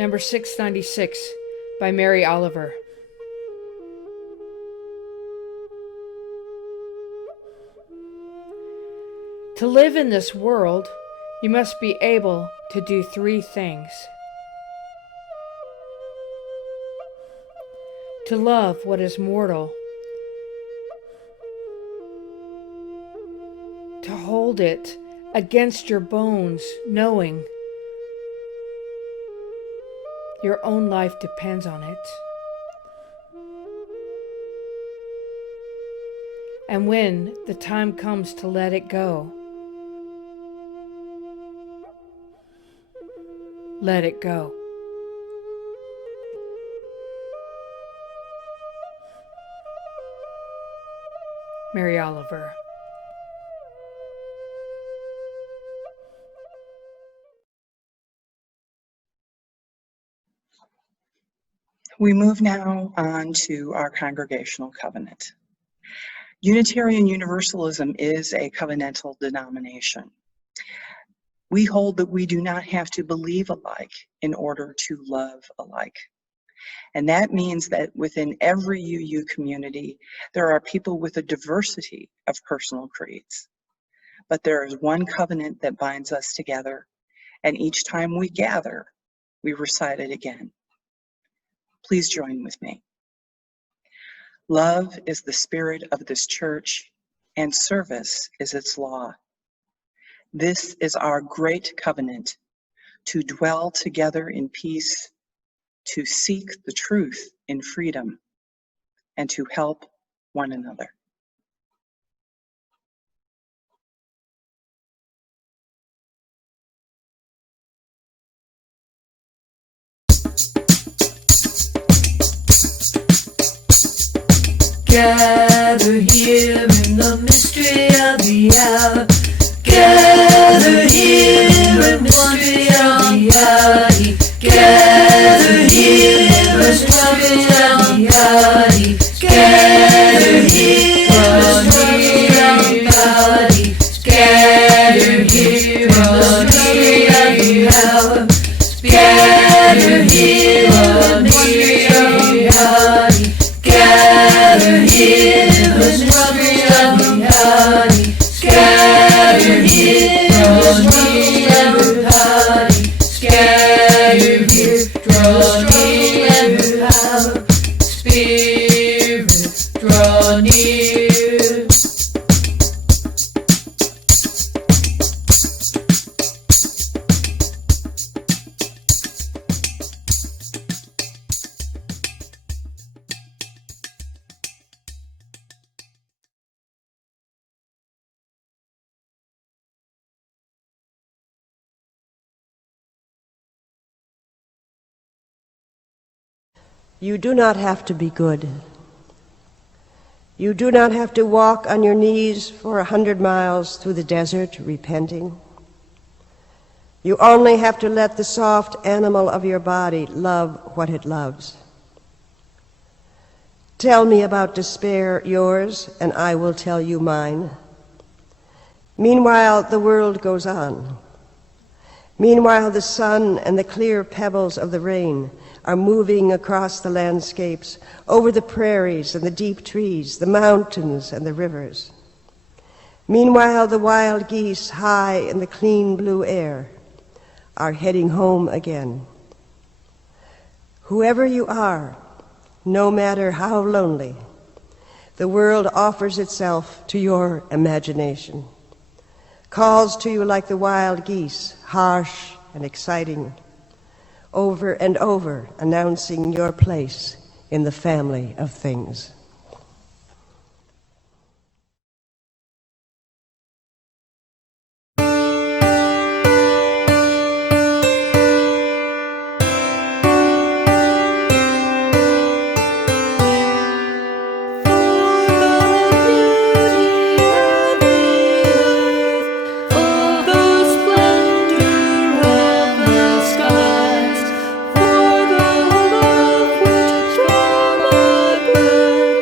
Number 696 by Mary Oliver. To live in this world, you must be able to do three things. To love what is mortal, to hold it against your bones, knowing your own life depends on it. And when the time comes to let it go, let it go. Mary Oliver. We move now on to our congregational covenant. Unitarian Universalism is a covenantal denomination. We hold that we do not have to believe alike in order to love alike. And that means that within every UU community, there are people with a diversity of personal creeds. But there is one covenant that binds us together, and each time we gather, we recite it again. Please join with me. Love is the spirit of this church, and service is its law. This is our great covenant, to dwell together in peace, to seek the truth in freedom, and to help one another. Gather here in the mystery of the hour. Gather here in the mystery of the hour. Gather here in the mystery of the hour. Gather here in the mystery of the hour. Gather here in the mystery of the hour. Gather here in the mystery of the hour. Gather here in the mystery of the party. Scatter here, draw near the party. Scatter here, draw near the power. Spirit, draw near. You do not have to be good. You do not have to walk on your knees for 100 miles through the desert repenting. You only have to let the soft animal of your body love what it loves. Tell me about despair, yours, and I will tell you mine. Meanwhile, the world goes on. Meanwhile, the sun and the clear pebbles of the rain are moving across the landscapes, over the prairies and the deep trees, the mountains and the rivers. Meanwhile, the wild geese, high in the clean blue air, are heading home again. Whoever you are, no matter how lonely, the world offers itself to your imagination, calls to you like the wild geese, harsh and exciting, over and over announcing your place in the family of things. For the love which from my birth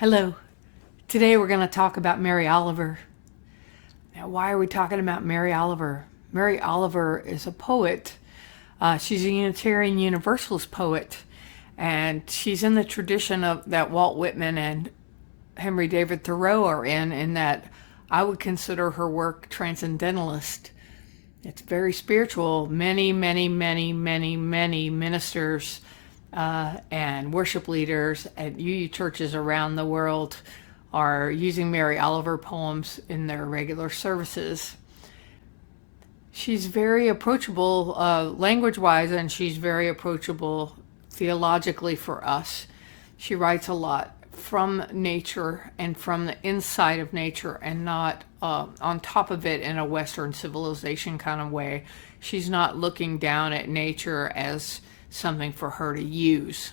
Hello. Today we're going to talk about Mary Oliver. Now, why are we talking about Mary Oliver? Mary Oliver is a poet. She's a Unitarian Universalist poet, and she's in the tradition of that Walt Whitman and Henry David Thoreau are in that I would consider her work transcendentalist. It's very spiritual. Many ministers and worship leaders at UU churches around the world are using Mary Oliver poems in their regular services. She's very approachable language-wise, and she's very approachable theologically for us. She writes a lot from nature and from the inside of nature, and not on top of it in a Western civilization kind of way. She's not looking down at nature as something for her to use.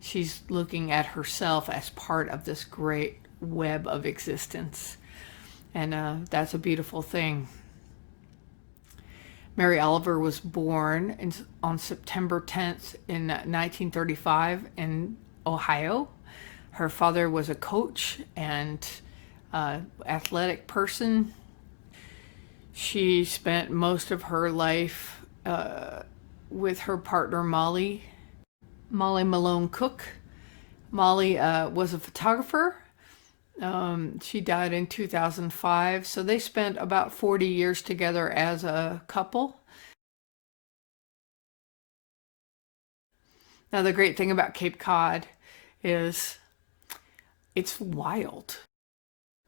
She's looking at herself as part of this great web of existence. And that's a beautiful thing. Mary Oliver was born on September 10th in 1935 in Ohio. Her father was a coach and athletic person. She spent most of her life with her partner Molly Malone Cook. Molly was a photographer. She died in 2005, so they spent about 40 years together as a couple. Now, the great thing about Cape Cod is it's wild.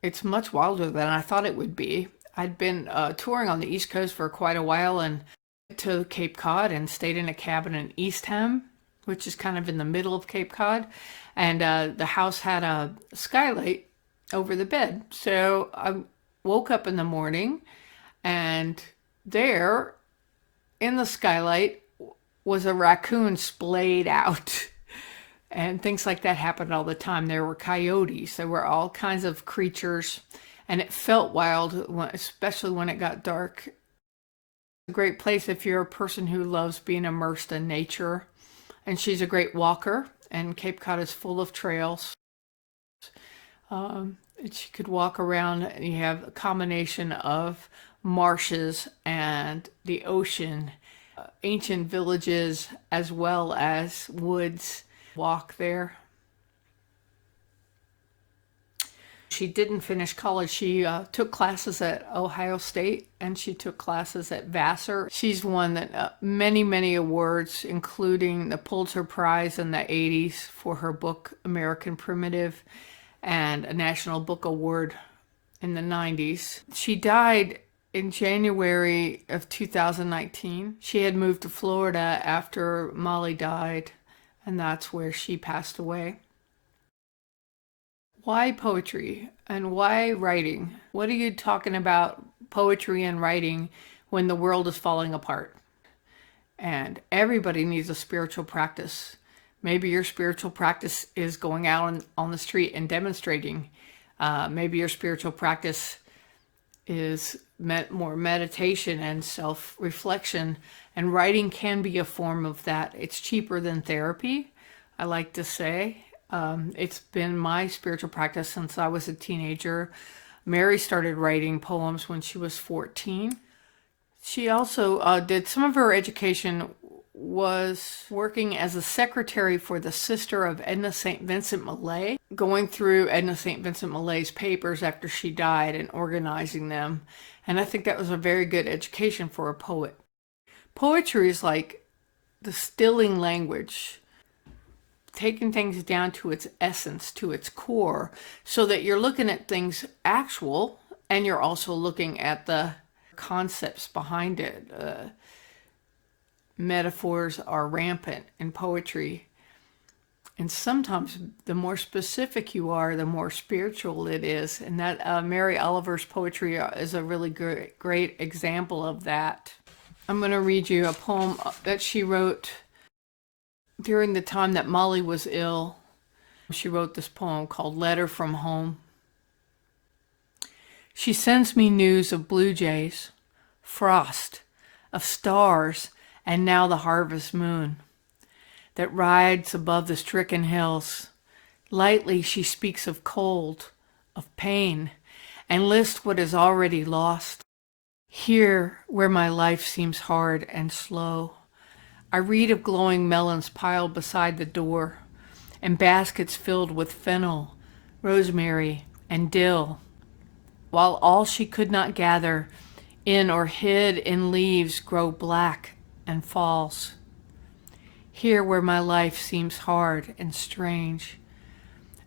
It's much wilder than I thought it would be. I'd been touring on the East Coast for quite a while and to Cape Cod and stayed in a cabin in Eastham, which is kind of in the middle of Cape Cod. And the house had a skylight over the bed. So I woke up in the morning, and there in the skylight was a raccoon splayed out. And things like that happened all the time. There were coyotes, there were all kinds of creatures, and it felt wild, especially when it got dark. A great place if you're a person who loves being immersed in nature. And she's a great walker, and Cape Cod is full of trails. She could walk around, and you have a combination of marshes and the ocean, ancient villages, as well as woods. Walk there. She didn't finish college. She took classes at Ohio State, and she took classes at Vassar. She's won many awards, including the Pulitzer Prize in the 80s for her book American Primitive, and a National Book Award in the 90s. She died in January of 2019. She had moved to Florida after Molly died, and that's where she passed away. Why poetry and why writing? What are you talking about poetry and writing when the world is falling apart? And everybody needs a spiritual practice. Maybe your spiritual practice is going out on the street and demonstrating. Maybe your spiritual practice is more meditation and self-reflection, and writing can be a form of that. It's cheaper than therapy, I like to say. It's been my spiritual practice since I was a teenager. Mary started writing poems when she was 14. She also did some of her education was working as a secretary for the sister of Edna St. Vincent Millay, going through Edna St. Vincent Millay's papers after she died and organizing them. And I think that was a very good education for a poet. Poetry is like distilling language, taking things down to its essence, to its core, so that you're looking at things actual, and you're also looking at the concepts behind it. Metaphors are rampant in poetry, and sometimes the more specific you are, the more spiritual it is. And that Mary Oliver's poetry is a really great example of that. I'm going to read you a poem that she wrote during the time that Molly was ill. She wrote this poem called Letter from Home. She sends me news of blue jays, frost, of stars, and now the harvest moon that rides above the stricken hills, Lightly she speaks of cold, of pain, and lists what is already lost. Here, where my life seems hard and slow, I read of glowing melons piled beside the door, and baskets filled with fennel, rosemary, and dill, while all she could not gather in or hid in leaves grow black and falls. Here where my life seems hard and strange,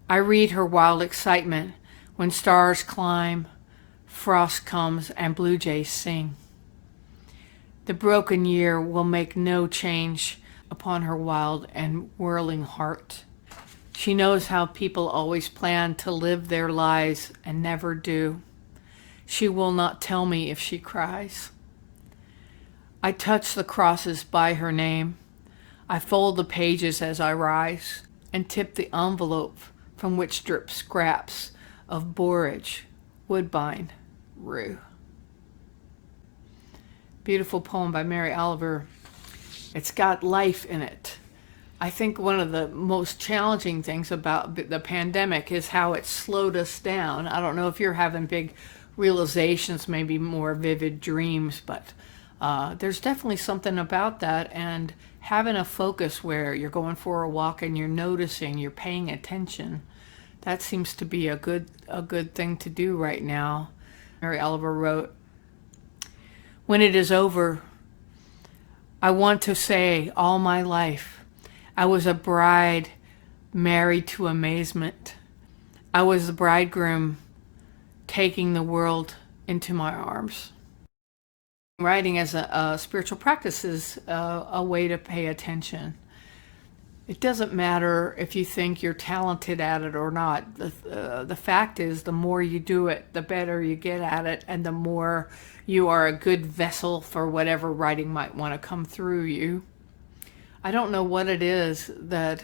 I read her wild excitement when stars climb, frost comes, and blue jays sing. The broken year will make no change upon her wild and whirling heart. She knows how people always plan to live their lives and never do. She will not tell me if she cries. I touch the crosses by her name. I fold the pages as I rise and tip the envelope from which drip scraps of borage, woodbine, rue. Beautiful poem by Mary Oliver. It's got life in it. I think one of the most challenging things about the pandemic is how it slowed us down. I don't know if you're having big realizations, maybe more vivid dreams, but there's definitely something about that, and having a focus where you're going for a walk and you're noticing, you're paying attention, that seems to be a good thing to do right now. Mary Oliver wrote, "When it is over, I want to say all my life, I was a bride married to amazement. I was the bridegroom taking the world into my arms." Writing as a spiritual practice is a way to pay attention. It doesn't matter if you think you're talented at it or not. The fact is, the more you do it, the better you get at it, and the more you are a good vessel for whatever writing might want to come through you. I don't know what it is that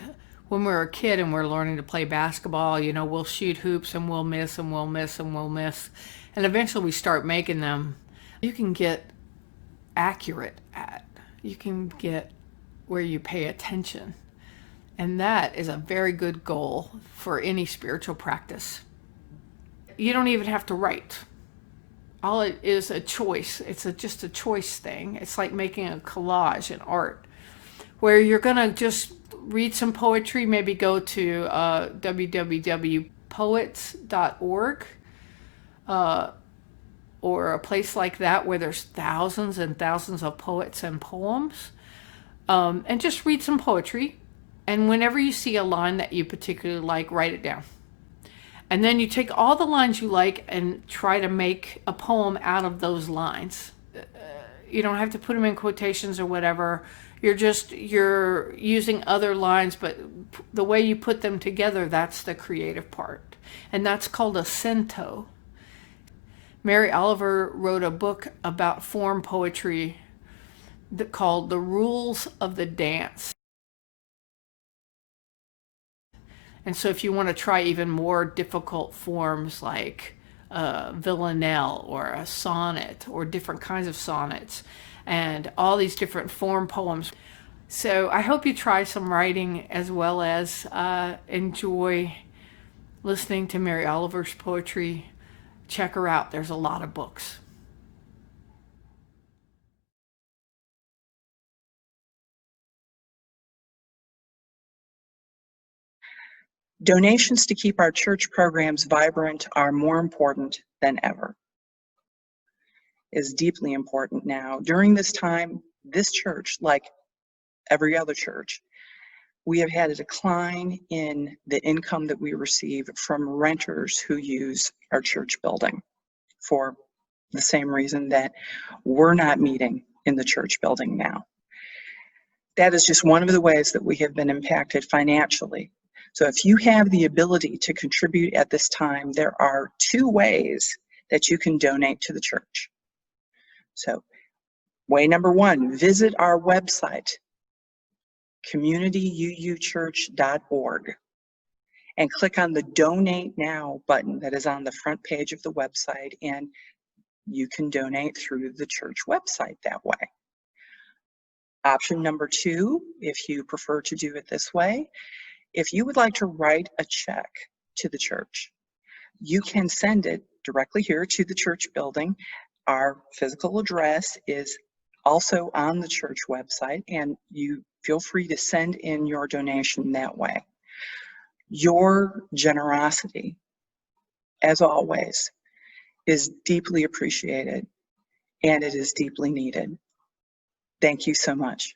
when we're a kid and we're learning to play basketball, we'll shoot hoops and we'll miss and we'll miss and we'll miss. And eventually we start making them. You can get accurate at. You can get where you pay attention. And that is a very good goal for any spiritual practice. You don't even have to write. All it is a choice. It's just a choice thing. It's like making a collage in art, where you're going to just read some poetry, maybe go to www.poets.org or a place like that where there's thousands and thousands of poets and poems, and just read some poetry. And whenever you see a line that you particularly like, write it down. And then you take all the lines you like and try to make a poem out of those lines. You don't have to put them in quotations or whatever. You're using other lines, but the way you put them together, that's the creative part. And that's called a cento. Mary Oliver wrote a book about form poetry called The Rules of the Dance. And so if you want to try even more difficult forms like a villanelle or a sonnet or different kinds of sonnets and all these different form poems. So I hope you try some writing as well as enjoy listening to Mary Oliver's poetry. Check her out. There's a lot of books. Donations to keep our church programs vibrant are more important than ever. Is deeply important now. During this time, this church, like every other church, we have had a decline in the income that we receive from renters who use our church building for the same reason that we're not meeting in the church building now. That is just one of the ways that we have been impacted financially. So if you have the ability to contribute at this time, there are two ways that you can donate to the church. So way number one, visit our website, communityuuchurch.org, and click on the Donate Now button that is on the front page of the website, and you can donate through the church website that way. Option number two, if you prefer to do it this way, If you would like to write a check to the church, you can send it directly here to the church building. Our physical address is also on the church website, and you feel free to send in your donation that way. Your generosity, as always, is deeply appreciated, and it is deeply needed. Thank you so much.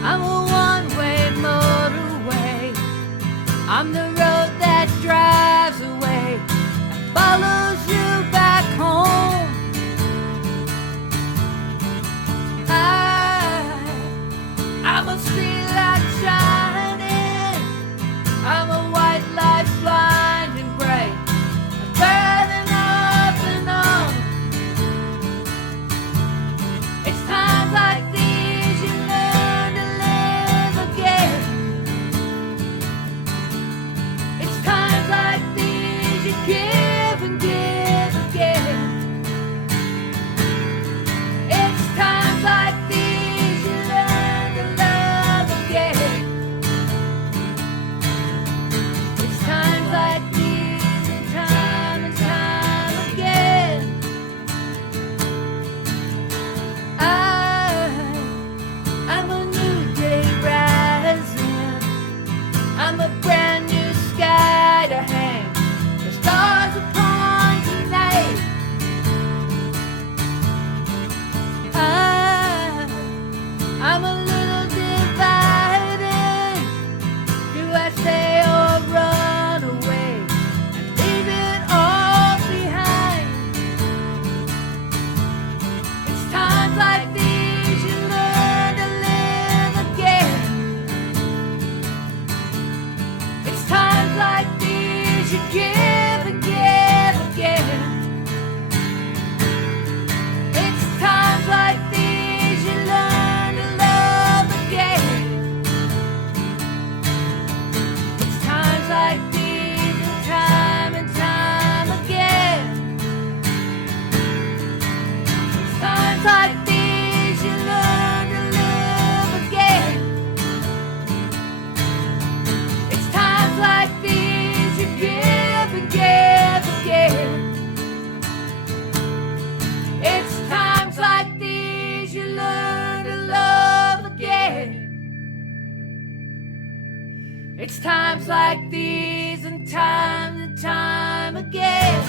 I'm a one-way motorway. I'm the road that drives away and follows you back home. I'm a street light shining. I'm a white light blinding bright, burning up and on. It's times like these you learn to live again. It's times like these you give and give again. It's times like these you learn to love again. It's times like these and time again. I'm a new day rising. I'm a brand new sky to hang the stars upon tonight. I'm a little divided. Do I stay or run away and leave it all behind? It's times like these you learn to live again. It's times like these you give and give again. It's times like these you learn to love again. It's times like these and time again. It's times like these you learn to live again. It's times like these you give and give again. It's times like these you learn to love again. It's times like these and time again.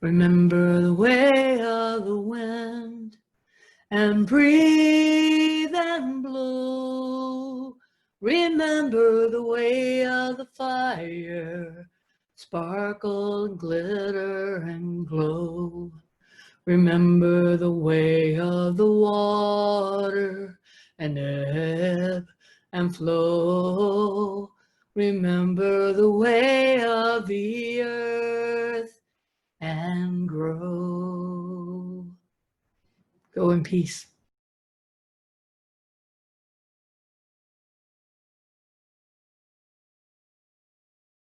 Remember the way of the wind and breathe and blow. Remember the way of the fire, sparkle and glitter and glow. Remember the way of the water and ebb and flow. Remember the way of the earth and grow. Go in peace.